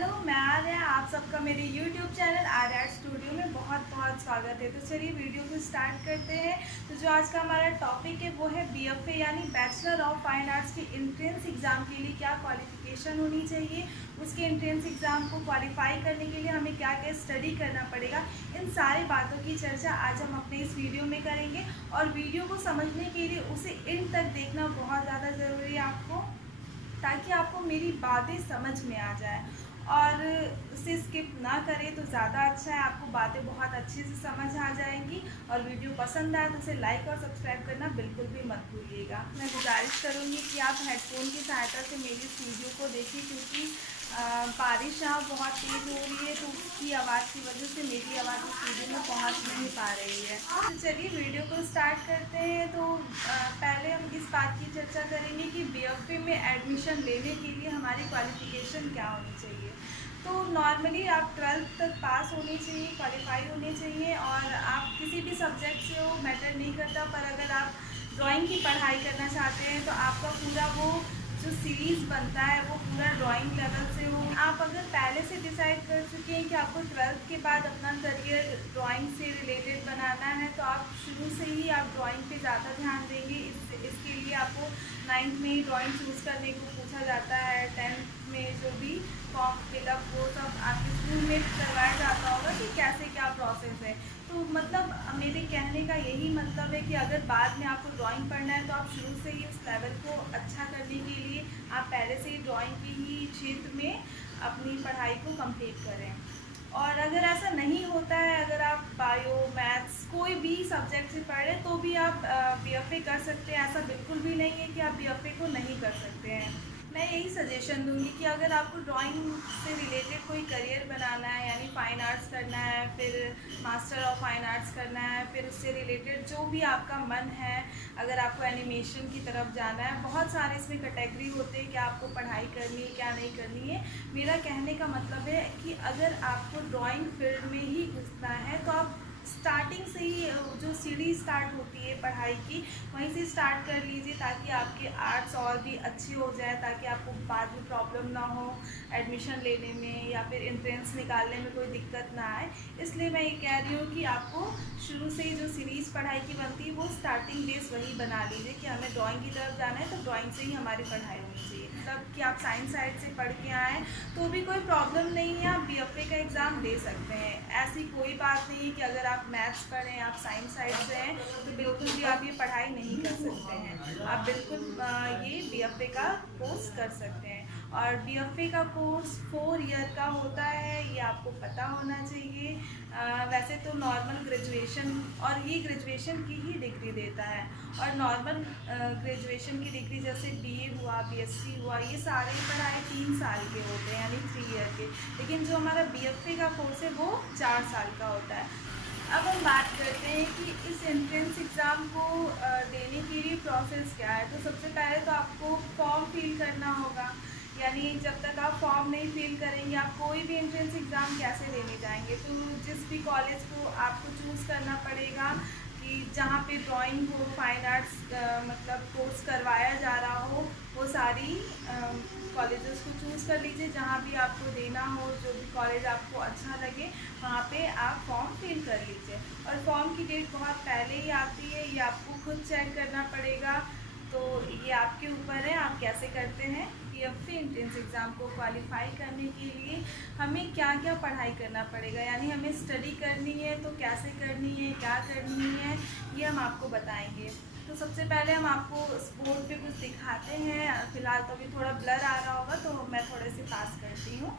Hello, मैं आर्या। आप सबका मेरे YouTube चैनल आर्या स्टूडियो में बहुत बहुत स्वागत है। तो चलिए वीडियो को स्टार्ट करते हैं। तो जो आज का हमारा टॉपिक है वो है BFA यानी बैचलर ऑफ फाइन आर्ट्स की एंट्रेंस एग्ज़ाम के लिए क्या क्वालिफिकेशन होनी चाहिए, उसके एंट्रेंस एग्ज़ाम को क्वालिफाई करने के लिए हमें क्या क्या स्टडी करना पड़ेगा। इन सारी बातों की चर्चा आज हम अपने इस वीडियो में करेंगे और वीडियो को समझने के लिए उसे एंड तक देखना बहुत ज़्यादा ज़रूरी है आपको, ताकि आपको मेरी बातें समझ में आ जाए और उसे स्किप ना करें तो ज़्यादा अच्छा है। आपको बातें बहुत अच्छे से समझ आ जाएंगी और वीडियो पसंद आए तो उसे लाइक और सब्सक्राइब करना बिल्कुल भी मत भूलिएगा। मैं गुजारिश करूँगी कि आप हेडफोन की सहायता से मेरी इस वीडियो को देखें, क्योंकि बारिश यहाँ बहुत तेज़ हो रही है तो उसकी आवाज़ की वजह से मेरी आवाज़ इस वीडियो में पहुँच नहीं पा रही है। तो चलिए वीडियो को स्टार्ट करते हैं। तो पहले हम इस बात की चर्चा करेंगे कि BFA में एडमिशन लेने के लिए हमारी क्वालिफ़िकेशन क्या होनी चाहिए। तो नॉर्मली आप 12th तक पास होने चाहिए, क्वालिफाई होने चाहिए और आप किसी भी सब्जेक्ट से हो मैटर नहीं करता। पर अगर आप ड्राइंग की पढ़ाई करना चाहते हैं तो आपका पूरा वो जो सीरीज़ बनता है वो पूरा ड्राइंग लेवल से हो। आप अगर पहले से डिसाइड कर चुके हैं कि आपको 12th के बाद अपना करियर ड्राइंग से रिलेटेड बनाना है तो आप शुरू से ही आप ड्राइंग पे ज़्यादा ध्यान देंगे। इसके लिए आपको 9th में ही ड्राइंग चूज़ करने को पूछा जाता है। 10th में जो भी फॉर्म फिलअप वो सब आपके स्कूल में करवाया जाता होगा कि कैसे क्या प्रोसेस है। तो मतलब मेरे कहने का यही मतलब है कि अगर बाद में आपको ड्राइंग पढ़ना है तो आप शुरू से ही उस लेवल को अच्छा करने के लिए आप पहले से ही ड्राइंग के ही क्षेत्र में अपनी पढ़ाई को कंप्लीट करें। और अगर ऐसा नहीं होता है, अगर आप बायो मैथ्स कोई भी सब्जेक्ट से पढ़ रहे तो भी आप BFA कर सकते हैं। ऐसा बिल्कुल भी नहीं है कि आप BFA को नहीं कर सकते हैं। मैं यही सजेशन दूंगी कि अगर आपको ड्राइंग से रिलेटेड कोई करियर बनाना है यानी फ़ाइन आर्ट्स करना है, फिर मास्टर ऑफ फाइन आर्ट्स करना है, फिर उससे रिलेटेड जो भी आपका मन है, अगर आपको एनिमेशन की तरफ जाना है, बहुत सारे इसमें कैटेगरी होते हैं कि आपको पढ़ाई करनी है क्या नहीं करनी है। मेरा कहने का मतलब है कि अगर आपको ड्राइंग फील्ड में ही घुसना है तो आप स्टार्टिंग से ही जो सीढ़ी स्टार्ट होती है पढ़ाई की वहीं से स्टार्ट कर लीजिए, ताकि आपके आर्ट्स और भी अच्छे हो जाए, ताकि आपको बाद में प्रॉब्लम ना हो एडमिशन लेने में या फिर एंट्रेंस निकालने में कोई दिक्कत ना आए। इसलिए मैं ये कह रही हूँ कि आपको शुरू से ही जो सीरीज़ पढ़ाई की बनती है वो स्टार्टिंग बेस वही बना लीजिए कि हमें ड्राइंग की तरफ जाना है तो ड्राइंग से ही हमारी पढ़ाई होनी चाहिए। मतलब कि आप साइंस साइड से पढ़ के आएँ तो भी कोई प्रॉब्लम नहीं है, आप BFA का एग्ज़ाम दे सकते हैं। ऐसी कोई बात नहीं है कि अगर आप मैथ्स पढ़ें, आप साइंस साइड से हैं तो बिल्कुल भी आप ये पढ़ाई नहीं कर सकते हैं। आप बिल्कुल ये BFA का कोर्स कर सकते हैं। और BFA का कोर्स 4 ईयर का होता है, ये आपको पता होना चाहिए। वैसे तो नॉर्मल ग्रेजुएशन और ये ग्रेजुएशन की ही डिग्री देता है, और नॉर्मल ग्रेजुएशन की डिग्री जैसे BA हुआ, BSc हुआ, ये सारे पढ़ाई 3 साल के होते हैं यानी 3 ईयर के। लेकिन जो हमारा BFA का कोर्स है वो 4 साल का होता है। अब हम बात करते हैं कि इस एंट्रेंस एग्ज़ाम को देने के लिए प्रोसेस क्या है। तो सबसे पहले तो आपको फॉर्म फिल करना होगा, यानी जब तक आप फॉर्म नहीं फिल करेंगे आप कोई भी एंट्रेंस एग्ज़ाम कैसे देने जाएंगे। तो जिस भी कॉलेज को आपको चूज़ करना पड़ेगा कि जहाँ पे ड्राइंग हो, फाइन आर्ट्स मतलब कोर्स करवाया जा रहा हो, वो सारी कॉलेजेस को चूज़ कर लीजिए। जहाँ भी आपको देना हो, जो भी कॉलेज आपको अच्छा लगे वहाँ पे आप फॉर्म फिल कर लीजिए। और फॉर्म की डेट बहुत पहले ही आती है, ये आपको खुद चेक करना पड़ेगा। तो ये आपके ऊपर है आप कैसे करते हैं। BFA एंट्रेंस एग्ज़ाम को क्वालिफाई करने के लिए हमें क्या क्या पढ़ाई करना पड़ेगा, यानी हमें स्टडी करनी है तो कैसे करनी है, क्या करनी है, ये हम आपको बताएंगे। तो सबसे पहले हम आपको बोर्ड पे कुछ दिखाते हैं। फ़िलहाल तो अभी थोड़ा ब्लर आ रहा होगा तो मैं थोड़े से पास करती हूँ।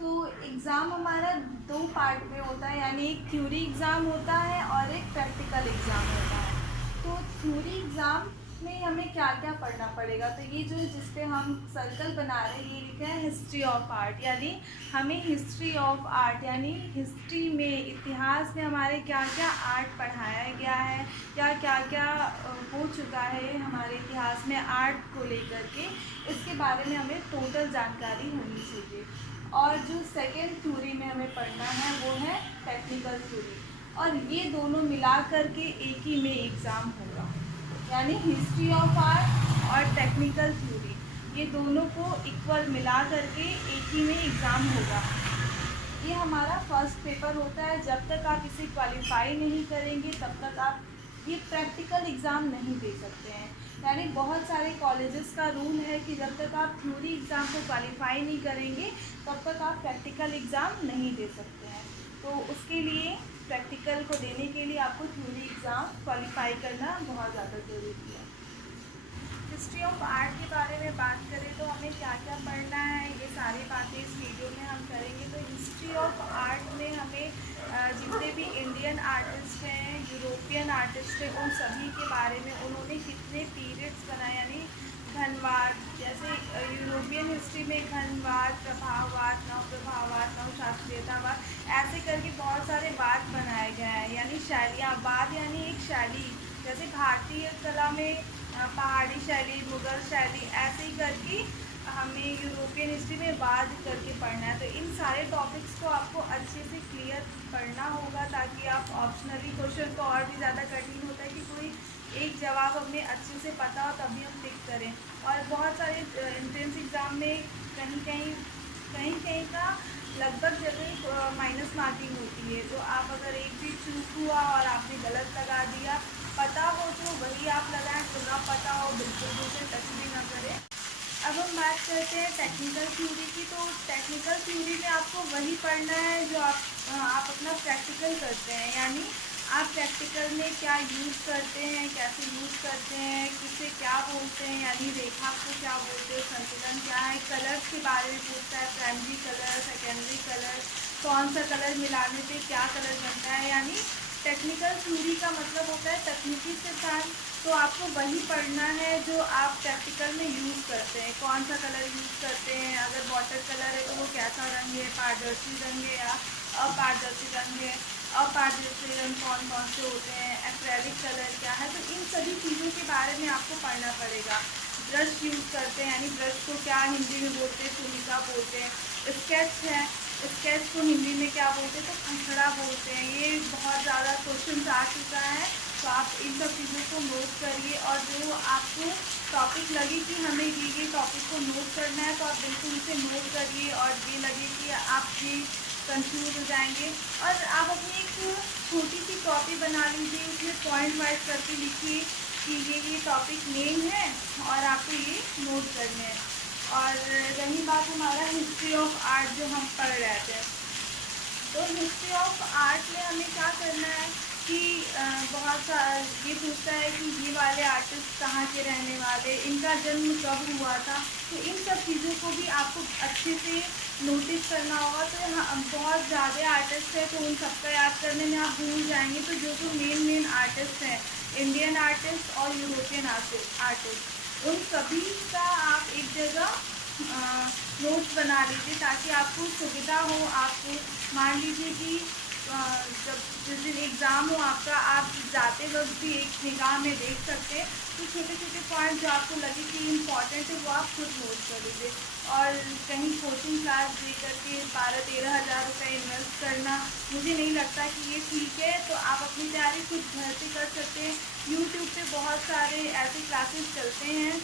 तो एग्ज़ाम हमारा 2 पार्ट में होता है, यानी एक थ्योरी एग्ज़ाम होता है और एक प्रैक्टिकल एग्ज़ाम होता है। तो थ्योरी एग्ज़ाम में हमें क्या क्या पढ़ना पड़ेगा, तो ये जो जिस पे हम सर्कल बना रहे हैं ये लिखा है हिस्ट्री ऑफ आर्ट, यानी हमें हिस्ट्री ऑफ आर्ट यानी हिस्ट्री में, इतिहास में हमारे क्या क्या आर्ट पढ़ाया गया है या क्या क्या हो चुका है हमारे इतिहास में आर्ट को लेकर के, इसके बारे में हमें टोटल जानकारी होनी चाहिए। और जो सेकेंड थ्योरी में हमें पढ़ना है वो है टेक्निकल थ्योरी, और ये दोनों मिला करके एक ही में एग्ज़ाम होगा, यानी हिस्ट्री ऑफ आर्ट और टेक्निकल थ्योरी। ये दोनों को इक्वल मिला करके एक ही में एग्ज़ाम होगा। ये हमारा फर्स्ट पेपर होता है। जब तक आप इसे क्वालिफाई नहीं करेंगे तब तक आप ये प्रैक्टिकल एग्ज़ाम नहीं दे सकते हैं। यानी बहुत सारे कॉलेजेस का रूल है कि जब तक आप थ्योरी एग्ज़ाम को क्वालिफाई नहीं करेंगे तब तक आप प्रैक्टिकल एग्ज़ाम नहीं दे सकते हैं। तो उसके लिए प्रैक्टिकल को देने के लिए आपको थ्योरी एग्ज़ाम क्वालिफाई करना बहुत ज़्यादा ज़रूरी है। हिस्ट्री ऑफ आर्ट के बारे में बात करें तो हमें क्या क्या पढ़ना है, ये सारी बातें इस वीडियो में हम करेंगे। तो हिस्ट्री ऑफ आर्ट में हमें जितने भी इंडियन आर्टिस्ट हैं, यूरोपियन आर्टिस्ट हैं, उन सभी के बारे में उन्होंने कितने पीरियड्स बनाए, यानी घनवाद, जैसे यूरोपियन हिस्ट्री में घनवाद, प्रभाववाद, नवप्रभाववाद, नवशास्त्रीयतावाद, ऐसे करके बहुत सारे वाद बनाए गए हैं। यानी शैलियाँ, वाद यानी एक शैली, जैसे भारतीय कला में पहाड़ी शैली, मुग़ल शैली, ऐसे ही करके हमें यूरोपियन हिस्ट्री में वाद करके पढ़ना है। तो इन सारे टॉपिक्स को आपको अच्छे से क्लियर पढ़ना होगा ताकि आप ऑप्शनली क्वेश्चन तो और भी ज़्यादा कठिन होता है कि कोई एक जवाब हमें अच्छे से पता हो तभी हम टिक करें। और बहुत सारे एंट्रेंस एग्ज़ाम में कहीं कहीं का लगभग जगह माइनस मार्किंग होती है। तो आप अगर एक भी चूक हुआ और आपने गलत लगा दिया, पता हो तो वही आप लगाएं, तो ना पता हो बिल्कुल भी उसे टच भी ना करें। अब हम बात करते हैं टेक्निकल थ्योरी की। तो टेक्निकल थ्योरी में आपको वही पढ़ना है जो आप अपना प्रैक्टिकल करते हैं। यानी आप प्रैक्टिकल में क्या यूज़ करते हैं, कैसे यूज़ करते हैं, किसे क्या बोलते हैं, यानी रेखा को क्या बोलते हैं, संतुलन क्या है, कलर्स के बारे में पूछता है, प्राइमरी कलर, सेकेंडरी कलर, कौन सा कलर मिलाने पे क्या कलर बनता है। यानी टेक्निकल थ्योरी का मतलब होता है तकनीकी सिद्धांत। तो आपको वही पढ़ना है जो आप प्रैक्टिकल में यूज़ करते हैं, कौन सा कलर यूज़ करते हैं, अगर वाटर कलर है तो वो कैसा रंग है, पारदर्शी रंग है या अपारदर्शी रंग है, अपारदर्शी रंग कौन कौन से होते हैं, एक्रेलिक कलर क्या है। तो इन सभी चीज़ों के बारे में आपको पढ़ना पड़ेगा। ब्रश यूज़ करते हैं, यानी ब्रश को क्या हिंदी में बोलते हैं, तुलिका बोलते हैं। स्केच है, स्केच को हिंदी में क्या बोलते हैं, तो खसड़ा बोलते हैं। ये बहुत ज़्यादा क्वेश्चन आ चुका है, तो आप इन सब चीज़ों को नोट करिए। और जो आपको टॉपिक लगे कि हमें ये टॉपिक को नोट करना है तो आप बिल्कुल इसे नोट करिए। और ये लगे कि आप ये कंफ्यूज हो जाएंगे और आप अपनी एक छोटी सी कॉपी बना लीजिए, उसमें पॉइंट वाइज करके लिखिए कि ये टॉपिक नेम है और आपको ये नोट करने हैं। और रही बात हमारा हिस्ट्री ऑफ आर्ट जो हम पढ़ रहे थे, तो हिस्ट्री ऑफ आर्ट में हमें क्या करना है कि बहुत सा ये पूछता है कि ये वाले आर्टिस्ट कहाँ के रहने वाले, इनका जन्म कब हुआ था। तो इन सब चीज़ों को भी आपको अच्छे से नोटिस करना होगा। तो बहुत ज़्यादा आर्टिस्ट है तो उन सबका याद करने में आप भूल जाएंगे। तो जो मेन आर्टिस्ट हैं, इंडियन आर्टिस्ट और यूरोपियन आर्टिस्ट, उन सभी का आप एक जगह नोट्स बना लीजिए ताकि आपको सुविधा हो। आपको मान लीजिए कि जब जिस दिन एग्ज़ाम हो आपका, आप जाते वक्त भी एक निगाह में देख सकते हैं। तो छोटे छोटे पॉइंट जो आपको लगे कि इम्पॉर्टेंट है वो आप खुद नोट कर लीजिए। और कहीं कोचिंग क्लास दे करके 12-13 हज़ार रुपये इन्वेस्ट करना मुझे नहीं लगता कि ये ठीक है। तो आप अपनी तैयारी खुद घर पे कर सकते हैं। यूट्यूब पे बहुत सारे ऐसे क्लासेस चलते हैं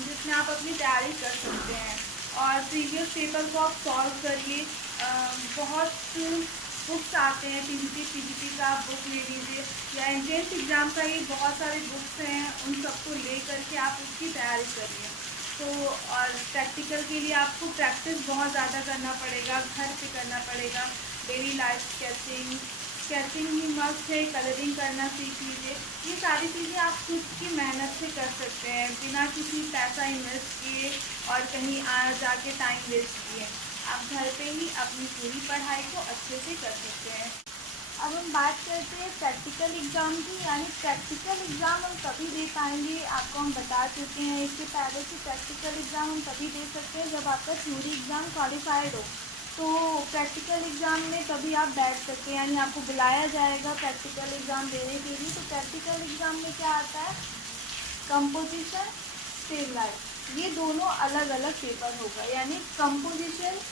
जिसमें आप अपनी तैयारी कर सकते हैं। और प्रीवियस पेपर को आप सॉल्व करिए। बहुत बुक्स आते हैं, पीजीटी का बुक ले लीजिए या एंट्रेंस एग्ज़ाम का ही बहुत सारे बुक्स हैं, उन सबको ले करके आप उसकी तैयारी करिए। तो और प्रैक्टिकल के लिए आपको प्रैक्टिस बहुत ज़्यादा करना पड़ेगा, घर पे करना पड़ेगा। Daily life sketching he must है, कलरिंग करना सीख लीजिए। ये सारी चीज़ें आप खुद की मेहनत से कर सकते हैं बिना किसी पैसा इन्वेस्ट किए और कहीं आ जाके टाइम वेस्ट किए। आप घर पे ही अपनी पूरी पढ़ाई को अच्छे से कर सकते हैं। अब हम बात करते हैं प्रैक्टिकल एग्ज़ाम की। यानी प्रैक्टिकल एग्ज़ाम हम तभी दे पाएंगे, आपको हम बता चुके हैं इससे पहले कि प्रैक्टिकल एग्ज़ाम हम तभी दे सकते हैं जब आपका थ्योरी एग्ज़ाम क्वालिफाइड हो। तो प्रैक्टिकल एग्ज़ाम में तभी आप बैठ सकते हैं, यानी आपको बुलाया जाएगा प्रैक्टिकल एग्ज़ाम देने के लिए। तो प्रैक्टिकल एग्ज़ाम में क्या आता है, कंपोजिशन, स्टिल लाइफ, ये दोनों अलग अलग पेपर होगा। यानी कंपोजिशन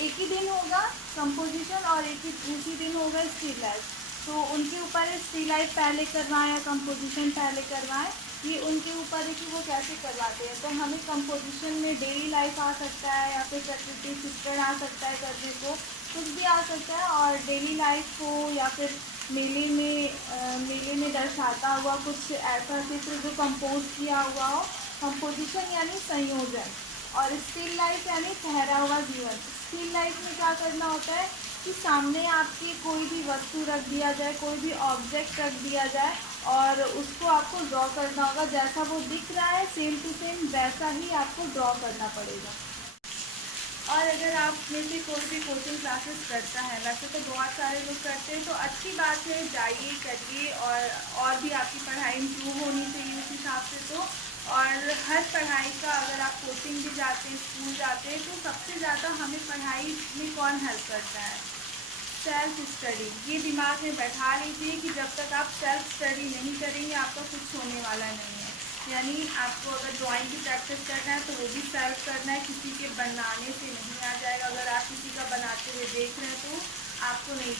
एक ही दिन होगा, कंपोजिशन, और एक ही दिन होगा स्टिल लाइफ। तो उनके ऊपर स्टिल लाइफ पहले करवाएं या कंपोजिशन पहले करवाएं, ये उनके ऊपर है कि वो कैसे करवाते हैं। तो हमें कंपोजिशन में डेली लाइफ आ सकता है, या फिर प्रकृति चित्रण आ सकता है करने को, कुछ भी आ सकता है। और डेली लाइफ को या फिर मेले में दर्शाता हुआ कुछ ऐसा चित्र जो कंपोज किया हुआ हो। कंपोजिशन यानी संयोजन। और स्टिल लाइफ यानी ठहरा हुआ जीवन। स्टिल लाइफ में क्या करना होता है कि सामने आपकी कोई भी वस्तु रख दिया जाए, कोई भी ऑब्जेक्ट रख दिया जाए, और उसको आपको ड्रॉ करना होगा। जैसा वो दिख रहा है सेम टू सेम वैसा ही आपको ड्रॉ करना पड़ेगा। और अगर आप में से कोई भी कोचिंग क्लासेस करता है, वैसे तो बहुत सारे लोग करते हैं, तो अच्छी बात है, जाइए करिए। और भी आपकी पढ़ाई इम्प्रूव होनी चाहिए उस हिसाब से। तो और हर पढ़ाई का, अगर आप कोचिंग भी जाते हैं, स्कूल जाते हैं, तो सबसे ज़्यादा हमें पढ़ाई में कौन हेल्प करता है? Self study. ये दिमाग में बैठा लीजिए कि जब तक आप सेल्फ स्टडी नहीं करेंगे आपका कुछ होने वाला नहीं है। यानी आपको अगर ड्राइंग की प्रैक्टिस करना है तो वो भी सेल्फ करना है, किसी के बनाने से नहीं आ जाएगा। अगर आप किसी का बनाते हुए देख रहे हैं तो आपको नहीं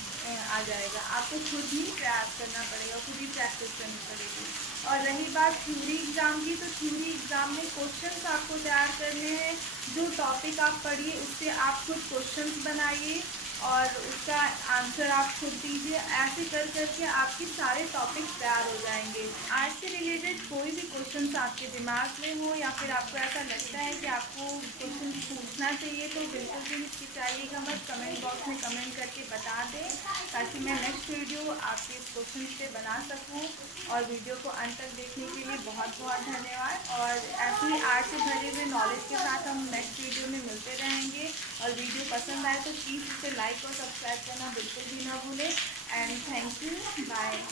आ जाएगा, आपको खुद ही प्रयास करना पड़ेगा, खुद ही प्रैक्टिस करनी पड़ेगी। और रही बात थ्योरी एग्ज़ाम की, तो थ्योरी एग्ज़ाम में क्वेश्चंस आपको तैयार करने हैं। जो टॉपिक आप पढ़िए उससे आप खुद क्वेश्चंस बनाइए और उसका आंसर आप खुद दीजिए। ऐसे कर करके आपके सारे टॉपिक्स तैयार हो जाएंगे। आज से रिलेटेड कोई भी क्वेश्चंस आपके दिमाग में हो, या फिर आपको ऐसा लगता है कि आपको क्वेश्चन पूछना चाहिए, तो बिल्कुल भी हिचकिचाइएगा मत, कमेंट बॉक्स में कमेंट करके बता दें, ताकि मैं नेक्स्ट वीडियो आपके इस क्वेश्चन पे बना सकूँ। और वीडियो को अंत तक देखने के लिए बहुत बहुत धन्यवाद। और ऐसे ही आर्ट से भरे हुए नॉलेज के साथ हम नेक्स्ट वीडियो में मिलते रहेंगे। और वीडियो पसंद आए तो प्लीज़ इसे लाइक और सब्सक्राइब करना बिल्कुल भी ना भूलें। And thank you, bye.